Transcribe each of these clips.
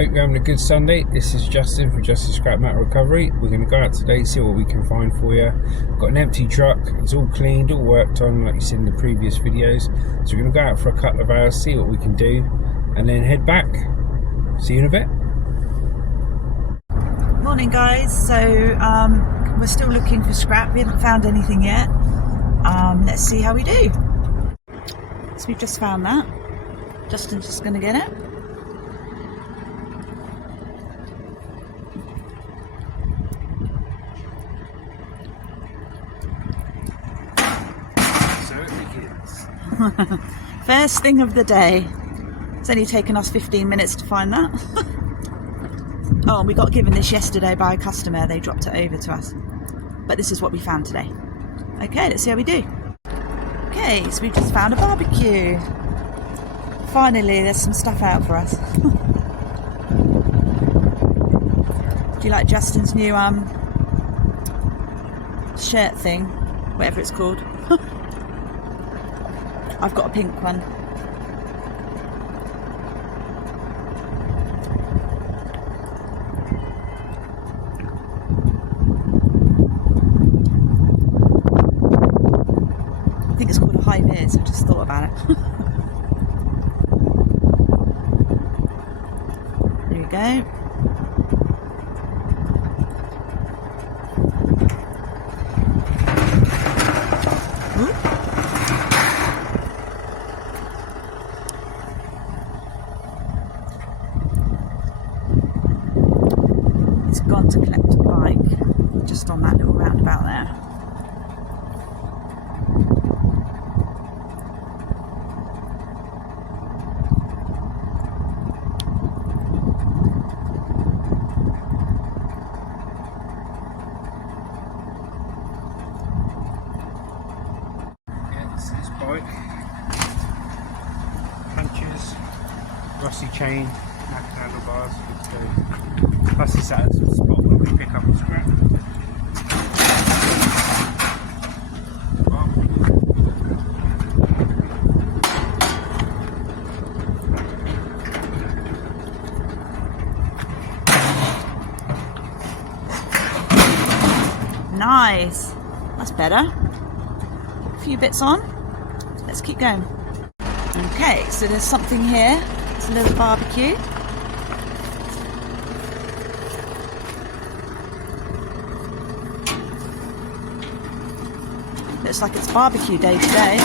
Hope you're having a good Sunday. This is Justin for Justin Scrap Metal Recovery. We're going to go out today, see what we can find for you. Got an empty truck, it's all cleaned, all worked on like you seen in the previous videos. So we're going to go out for a couple of hours, see what we can do, and then head back. See you in a bit. Morning guys, so we're still looking for scrap. We haven't found anything yet. Let's see how we do. So we've just found that. Justin's just going to get it. First thing of the day. It's only taken us 15 minutes to find that. Oh, and we got given this yesterday by a customer. They dropped it over to us. But this is what we found today. Okay, let's see how we do. Okay, so we've just found a barbecue. Finally, there's some stuff out for us. Do you like Justin's new shirt thing? Whatever it's called. I've got a pink one. I think it's called a high vis, I just thought about it. There we go. It's gone to collect a bike, just on that little roundabout there. Yeah, this is bike. Punches, rusty chain, knack handlebars, good to go. Plus it's at the spot where we pick up the scrap. Nice, that's better. A few bits on. Let's keep going. Okay, so there's something here. It's a little barbecue. Looks like it's barbecue day today.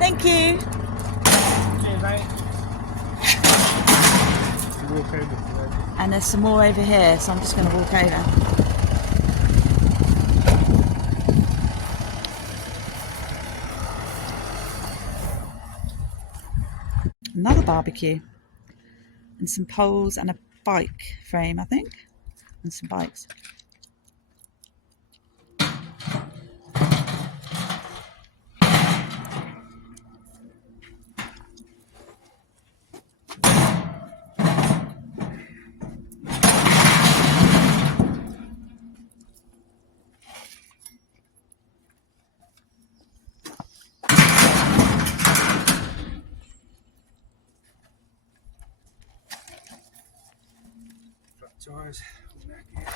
Thank you. Cheers, mate. Walk over today. And there's some more over here, so I'm just going to walk over. Another barbecue. And some poles and a bike frame, I think. And some bikes. Tires, back here.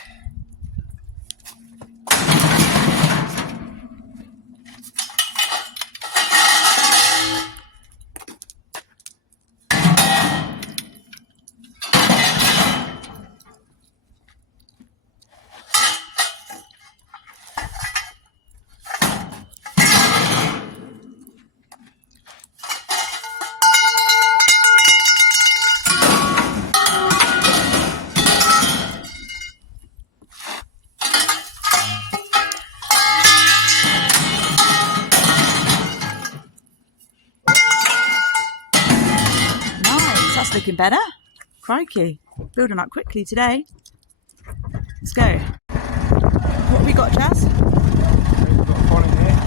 That's looking better. Crikey, building up quickly today. Let's go. What have we got, Jazz? We've got a bonnet here.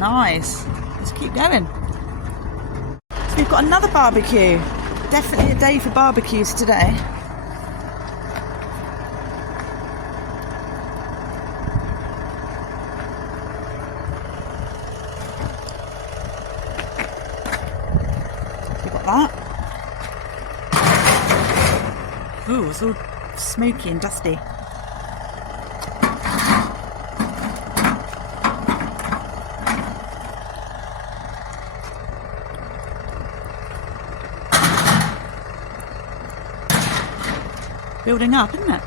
Nice. Let's keep going. So we've got another barbecue. Definitely a day for barbecues today. We've got that. Ooh, it's all smoky and dusty. Building up, isn't it?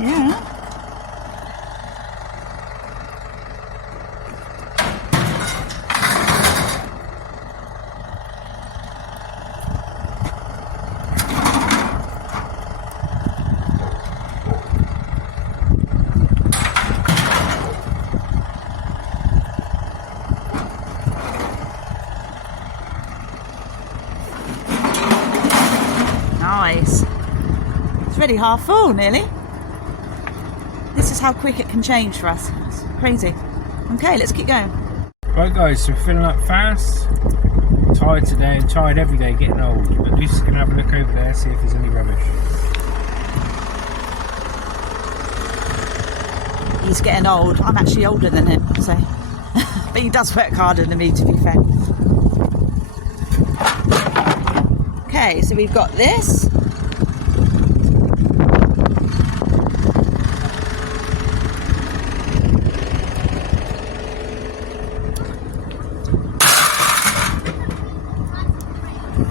Yeah. Nice. It's already half full, nearly. This is how quick it can change for us. It's crazy. Okay, let's keep going. Right guys, so we're filling up fast. Tired today, tired every day, getting old. But Lucy's going to have a look over there, see if there's any rubbish. He's getting old. I'm actually older than him, so. But he does work harder than me, to be fair. Okay, so we've got this.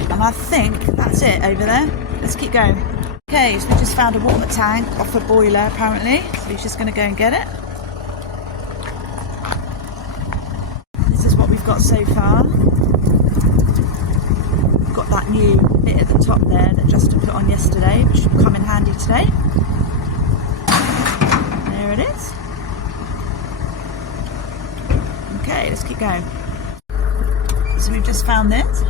And I think that's it over there. Let's keep going. Okay, so we just found a water tank off a boiler apparently. So we're just going to go and get it. This is what we've got so far. We've got that new bit at the top there that Justin put on yesterday, which should come in handy today. There it is. Okay, let's keep going. So we've just found this.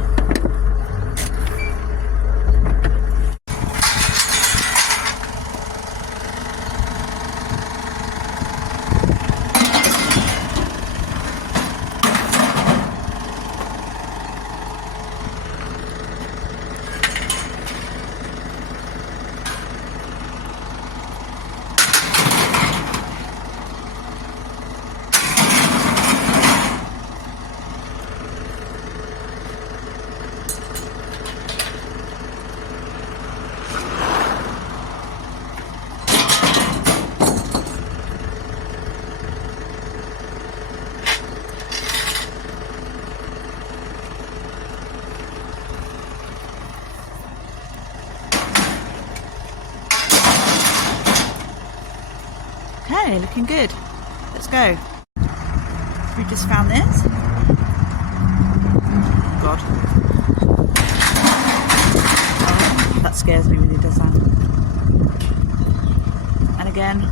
Okay, looking good. Let's go. We just found this. God. Oh, that scares me when it does that. And again.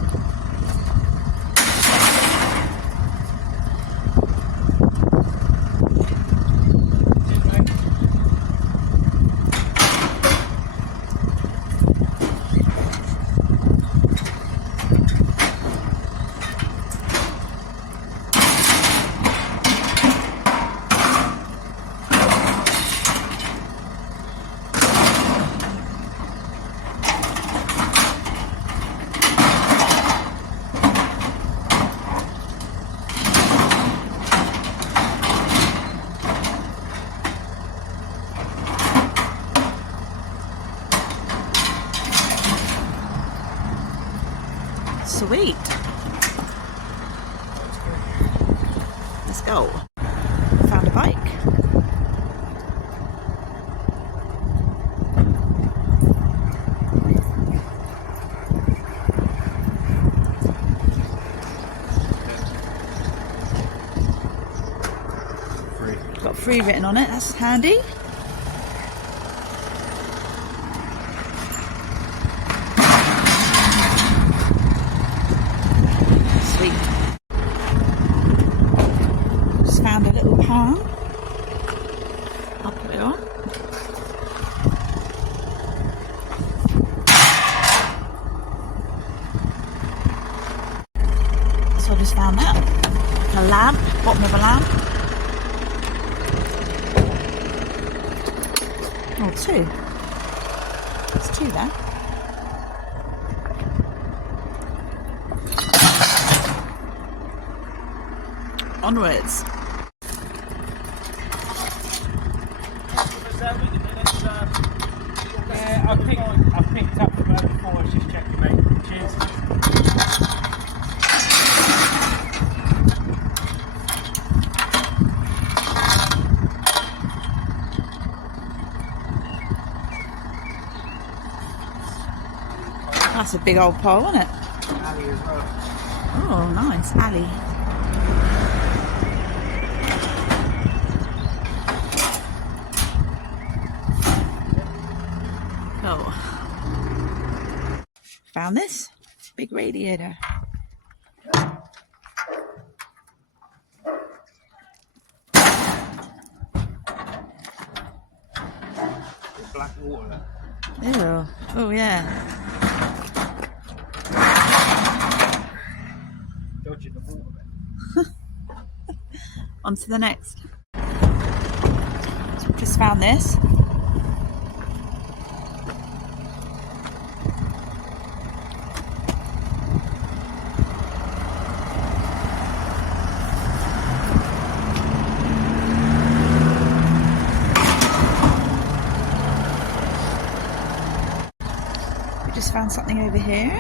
Sweet. Let's go. Found a bike. Free. Got free written on it, that's handy. Just found a little palm. I'll put it on. So I just found that. like a lamp, bottom of a lamp. Oh, two. There's two there. Onwards. Yeah, I've picked up the bird before. I was just checking, mate. Cheers. That's a big old pole, isn't it? Alley as well. Oh, nice. Alley. Oh. Found this big radiator. Black water. Ew. Oh, yeah. Dodging the water. On to the next. So we just found this. We just found something over here.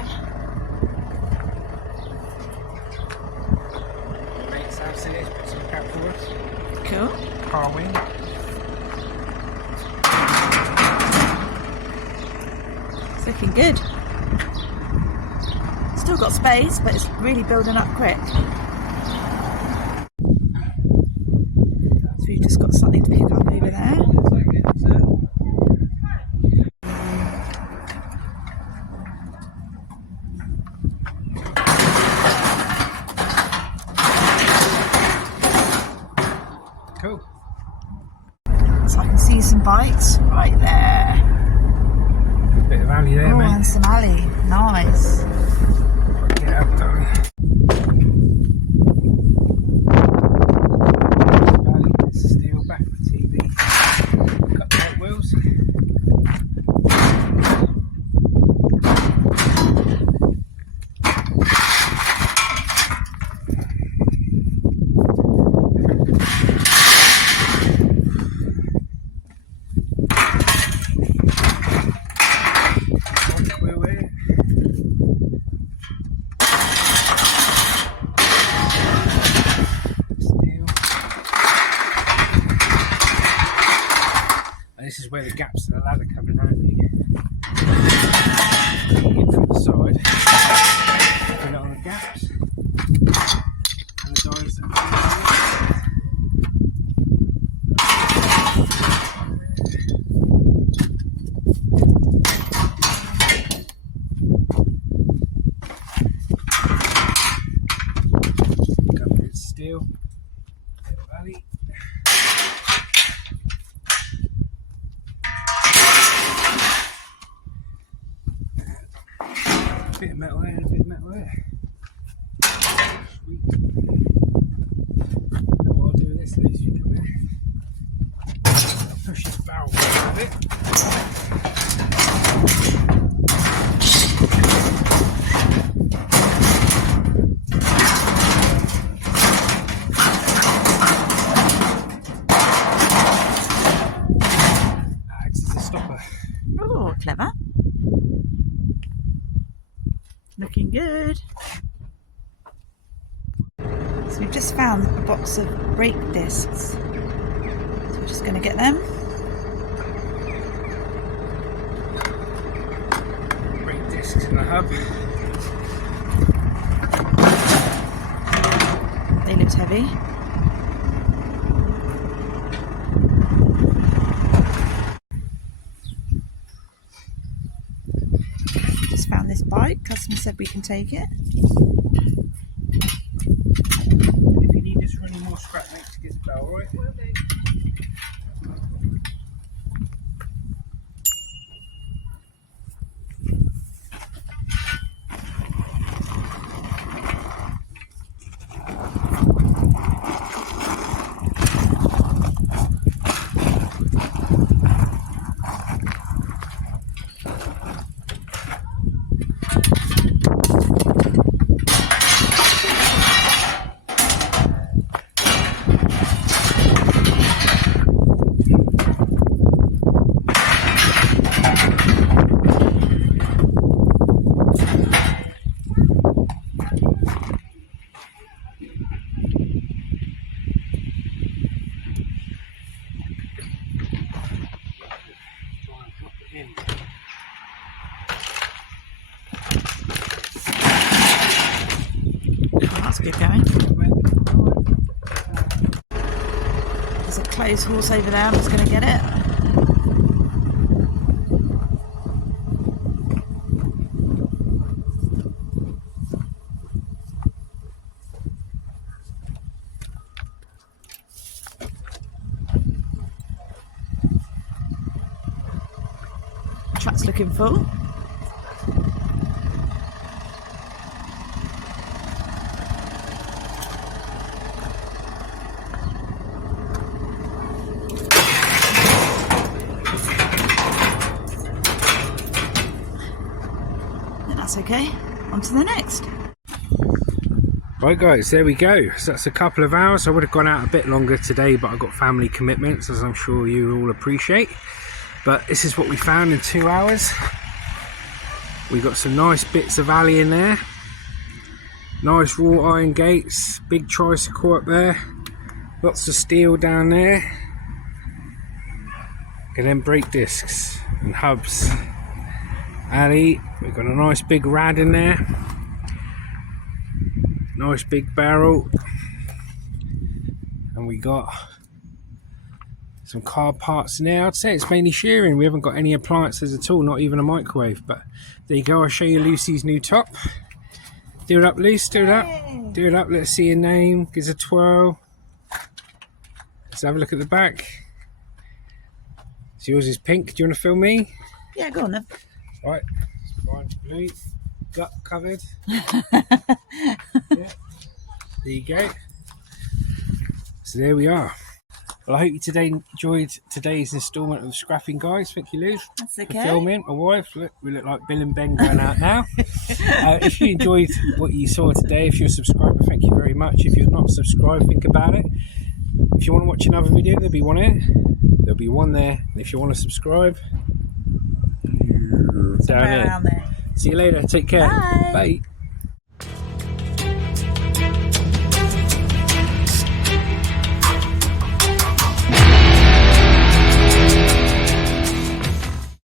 Mate's house it is. Put some cap for us. Cool. Car wing. It's looking good. Still got space, but it's really building up quick. So we've just got something to pick up over there. Cool. So I can see some bikes right there. Bit of alley there, Oh, mate. and some alley. Nice. Get up, darling. Alley, bits of steel, back for TV. Got the white wheels. Wheel there. Steel. And this is where the gaps in the ladder come in handy. In from the side, put it on the gaps, and the guys that got bit of steel, bit of alley. Bit of metal there and a bit of metal there. Sweet. Now what I'll do with this is you come in, push this barrel back a bit. Acts as a stopper. Oh, clever. Looking good. So we've just found a box of brake discs. So we're just going to get them. Brake discs in the hub. They looked heavy. Just found this bike. Customer said we can take it. If you need us for any more scrap, mate, to get the bell, right? That's good going. There's a closed horse over there. I'm just going to get it. Truck's looking full. That's okay. On to the next. Right guys, there we go. So that's a couple of hours. I would have gone out a bit longer today, but I've got family commitments, as I'm sure you all appreciate. But this is what we found in 2 hours. We got some nice bits of alley in there. Nice wrought iron gates, big tricycle up there. Lots of steel down there. And then brake discs and hubs. Alley, we've got a nice big rad in there. Nice big barrel. And we got some car parts in there. I'd say it's mainly shearing. We haven't got any appliances at all, not even a microwave. But there you go, I'll show you Lucy's new top. Do it up, Luce, do it up. Do it up, let's see your name. Gives a twirl. Let's have a look at the back. So yours is pink. Do you want to film me? Yeah, go on then. Right, it's blue, gut covered. Yeah. There you go. So there we are. Well, I hope you enjoyed today's instalment of the Scrapping Guys. Thank you, Lou. That's okay. For filming. My wife, look, we look like Bill and Ben going out now. If you enjoyed what you saw today, if you're a subscriber, thank you very much. If you're not subscribed, think about it. If you want to watch another video, there'll be one here. There'll be one there. And if you want to subscribe, down there. See you later. Take care. Bye. Bye.